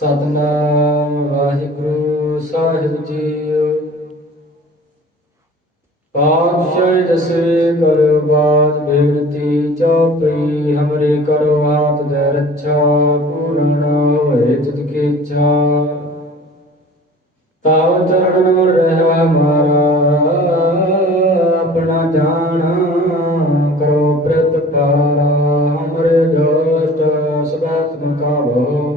ਸਤਨਾਮ ਵਾਹਿਗੁਰੂ ਸਾਹਿਬ JIO ਪਾਤਸ਼ਾਹ ਦਸਵੇਂ ਕਰੋ ਬਾਤ, ਬੇਨਤੀ ਚੌਪਈ, ਹਮਰੇ ਕਰੋ ਹਾਥ ਦੇ ਰੱਛਾ, ਪੂਰਨ ਹੋਏ ਤਿਤ ਕੀ ਇੱਛਾ। ਤਾਵ ਚਰਨ ਮਨ ਰਹਿ ਹਮਾਰਾ ਆਪਣਾ ਜਾਣਾ ਕਰੋ ਪ੍ਰਤ ਹਮਰੇ ਦੋਸਤ ਸਦਾ ਤੁਮ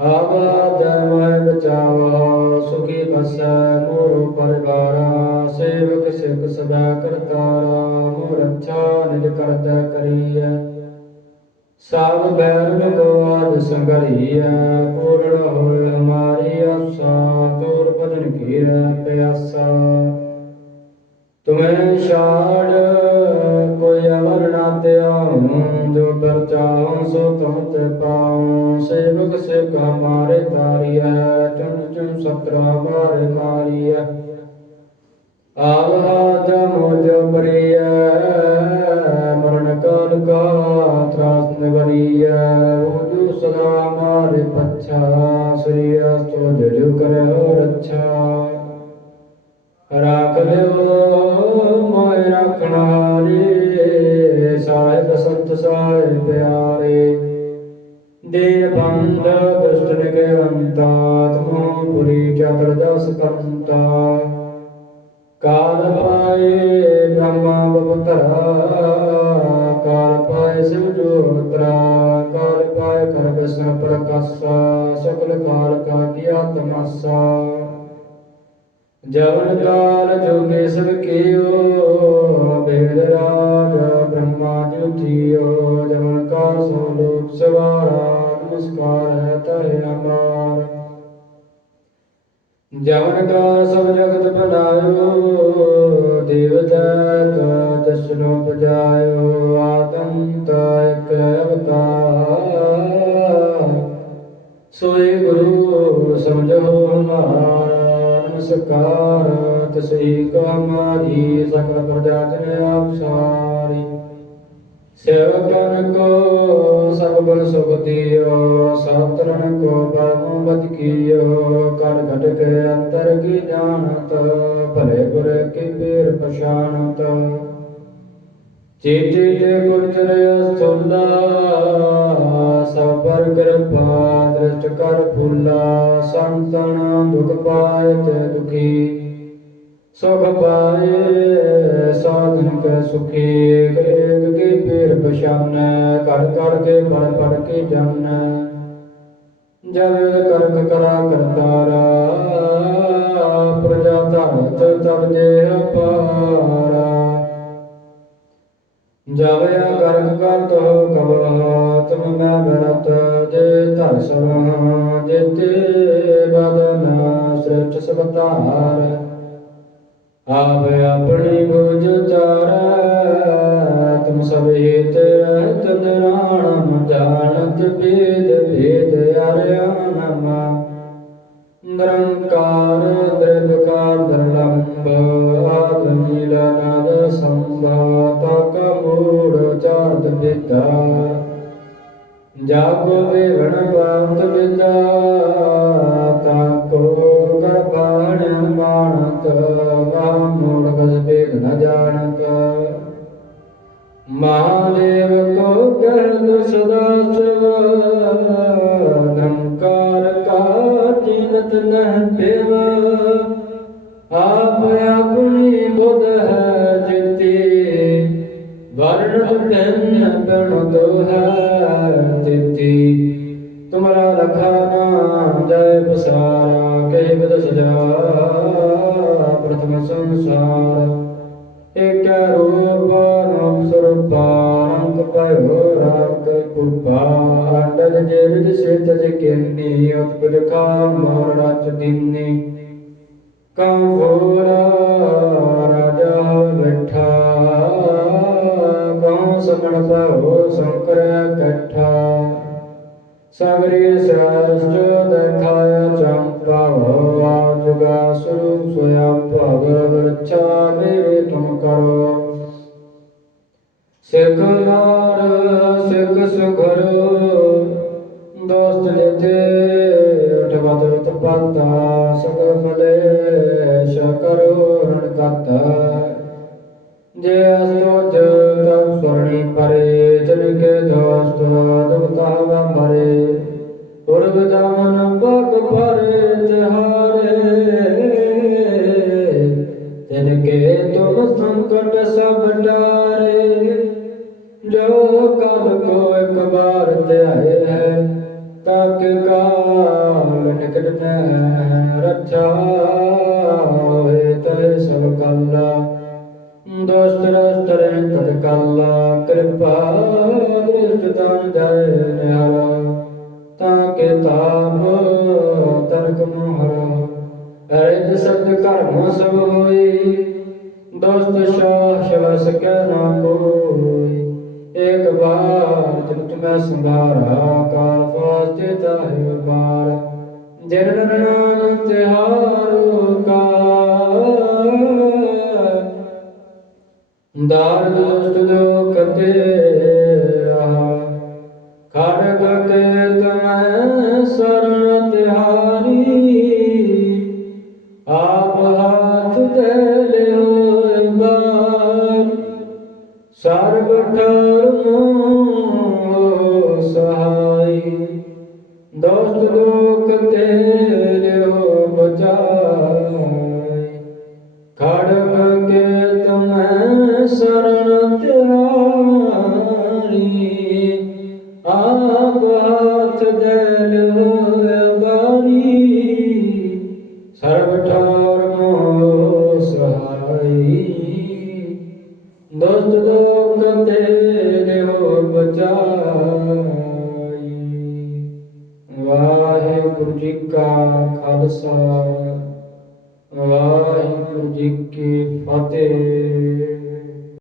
ਆਵਾ ਜਨਮੈ ਬਚਾਵੋ, ਸੁਖੀ ਬਸੈ ਮੋਰ ਪਰਿਵਾਰਾ, ਸੇਵਕ ਸਿਖ ਸਦਾ ਕਰਤਾਰਾ ਮੋਰ ਅੱਛਾ ਨਿਜ ਕਰਦਾ ਕਰੀਐ। ਸਭ ਬੈਰਨ ਕੋ ਆਦ ਸੰਗਰੀਐ ਪੂਰਨ ਹੋਇ ਹਮਾਰੀ ਆਸਾ, ਤੋਰ ਬਦਨ ਘੀਰੈ ਪਿਆਸਾ। ਤੁਮੈ ਛਾੜ ਕੋਈ ਅਮਰ ਜੋ ਪਰ ਚਾਹਉ ਸੋ ਤੁਮ ਤੇ ਪਾਉ। ਸੇਵਕ ਸਿਖ ਹਮਾਰੇ ਤਾਰੀਐ ਚੁਣ ਚੁਣ ਸਤਰਾ ਮਾਰੇ ਮਾਰੀਐ। ਆਵਾਜ ਮੋਜ ਬਰੀਐ ਮਰਨ ਕਾਲ ਕਾ ਤਰਾਸ ਨਿਵਰੀਐ ਉਜੂ ਸਦਾ ਮਾਰੇ ਪੱਛਾ, ਸ੍ਰੀ ਅਸਤੋ ਜੜਿ ਕਰਿਓ ਰੱਛਾ। ਰਾਖ ਲਿਓ ਬੰਦ ਦੁਸ਼ਟ ਨਿਕੇ ਅੰਤਾ ਤੁਮੋ ਪੁਰੀ ਚਤਰ ਦਸ ਕੰਤਾ ਕਾਲ ਪਾਏ ਬ੍ਰਹਮਾ ਬਪਤਰਾ, ਕਾਲ ਪਾਏ ਸਿਵ ਜੋਤਰਾ ਕਾਲ ਪਾਏ ਕਰ ਬਿਸ਼ਨ ਪ੍ਰਕਾਸ਼ਾ, ਸਕਲ ਕਾਲ ਕਾ ਕੀਆ ਤਮਸਾ ਜਵਨ ਕਾਲ ਜੋਗੇ ਸਭ ਕੀਓ ਬੇਦ ਰਾਜ ਬ੍ਰਹਮਾ ਜੁਥਿਓ ਜਵਨ ਹੈ ਤੈ ਅਮਾਰ ਜਵਨ ਕਾ ਸਭ ਜਗਤ ਬਨਾਇਓ ਦੇਵਤਾ ਕਾ ਜਸਨੋ ਬਜਾਇਓ ਆਤਮ ਤਾ ਇਕ ਅਵਤਾਰ। ਸੋਈ ਗੁਰੂ ਸਮਝੋ ਹਮਾਰਾ ਨਮਸਕਾਰ ਤਸਈ ਕੋ ਹਮਾਰੀ ਸਕਲ ਪ੍ਰਜਾ ਜਨ ਆਪ ਸਾਰੀ। ਸੇਵਕਨ ਕੋ ਸਭ ਗੁਣ ਸਾਤਰਨ ਕੋ ਪਰਮ ਬਦ ਕੀਓ ਕਰ ਘਟ ਕੇ ਅੰਤਰ ਕੀ ਜਾਣਤ, ਭਲੇ ਬੁਰੇ ਕੀ ਪੀਰ ਪਛਾਣਤ। ਚੇਤੇ ਤੇ ਗੁਰਚਰ ਅਸੁਲਾ ਸਭ ਪਰ ਕਿਰਪਾ ਦ੍ਰਿਸ਼ਟ ਕਰ ਫੁੱਲਾ, ਸੰਤਨ ਦੁਖ ਪਾਏ ਤੇ ਦੁਖੀ। ਸੁਖ ਪਾਏ, ਸਾਧਨ ਕੇ ਸੁਖੀ ਗ੍ਰੇਗ ਕੇ ਪੀਰ ਕਰ ਕਰ ਕੇ ਪੜ ਪੜ ਕੇ ਜਾਣੈ ਜਬ ਕਰਕ ਕਰਾ ਕਰਤਾਰਾ, ਪ੍ਰਜਾ ਧਾਰਤ ਤਬ ਜੇ ਅਪਾਰਾ। ਜਬ ਕਰਕ ਕਰ ਤੋ ਕਬ ਤੁਮ ਮੈਂ ਬਰਤ ਜੇ ਧਰ ਸਵਾ ਜੇਤੇ ਬਦਨ ਸ੍ਰਿਸ਼ਟ ਸਭ ਧਾਰ ਜਾਗੋ ਵੇਵਣ ਬਾਤ ਵਿਦਾ ਤਾ ਕੋ ਕਰ ਬਾਣ ਮਾਨਤ ਮੂੜ ਗਜ ਵੇਗ ਨ ਜਾਣਤ। ਮਹਾਦੇਵ ਕੋ ਕਹਿ ਸਦਾ ਸਿਵ ਨੰਕਾਰ ਕਾ ਜੀਨਤ ਨਹਿ ਪਿਵ ਆਪ ਆਪਣੀ ਬੁਧ ਹੈ ਵਰਣ ਤੈਨ ਬਿਨ ਤੋ ਹੈ ਤਿਤੀ ਤੁਮਰਾ ਲਖਾ ਨਾਮ ਜੈ ਪਸਾਰਾ ਕੈ ਵਿਦ ਸਜਾ ਪ੍ਰਥਮ ਸੰਸਾਰ ਏਕ ਰੂਪ ਨਾਮ ਸਰੂਪਾ ਅੰਤ ਪਇਓ ਰਾਤ ਕੁਪਾ ਅੰਡਜ ਜੇਵਿਦ ਸੇਤ ਜਕੇਨੀ ਉਤਪਜ ਕਾ ਮੋਰ ਰਚ ਦਿਨੀ ਸਮਣ ਪਾਉ ਸੰਕਰ ਇਕੱਠਾ। ਸਗਰੀ ਸ੍ਰੇਸ਼ਟ ਦਿਖਾਇਆ ਚੰਪਾ ਭਵਾ ਜੁਗਾ ਸਰੂਪ ਸੋਇਆ ਭਗ ਵਰਛਾ ਮੇਰੇ ਤੁਮ ਕਰੋ। ਸਿੱਖ ਲਾਰ ਸਿੱਖ ਸੁਖਰੋ, ਦੋਸਤ ਦੇ ਉਠਵਤ ਉਤਪਾਤਾ ਸਗਲ ਕਲੇਸ਼ ਕਰੋ ਰਣ ਕਰਤਾ। ਜੇ ਅਸਤੋਜ ਤਬ ਸੁਰਣੀ ਪਰੇ ਜਨ ਕੇ ਦੋਸਤ ਦੁਖਤਾ ਮਰੇ ਪੁਰਬ ਜਾਮਨ ਪਗ ਪਰੇ ਤਿਹਾਰੇ। ਤਿਨ ਕੇ ਤੁਮ ਸੰਕਟ ਸਭ ਡਾਰੇ। ਜੋ ਕਲ ਕੋ ਇੱਕ ਬਾਰ ਧਿਆਏ ਹੈ, ਤਾਕੇ ਕਾਲ ਨਿਕਟ ਅਰਿਦ ਸਬਦ ਕਰਮ ਸਭ ਹੋਈ, ਦੋਸਤ ਸ਼ਾਹ ਸ਼ਵਸ ਕੈ ਨਾ ਕੋਈ। ਇੱਕ ਬਾਰ ਜਨ ਤੁਮੈ ਸੰਭਾਰਾ ਕਾਲ ਫਾਸਤੇ ਤਾਹਿ ਬਾਰ ਜਿਨ ਨਾਮ ਤਿਹਾਰੋ ਕਾ ਦਾਰ ਦੁਸਤ ਦੁਖ ਤੇਰਾ ਦੋਸਤ ਲੋਕ ਤੇ ਲਿਓ was uh,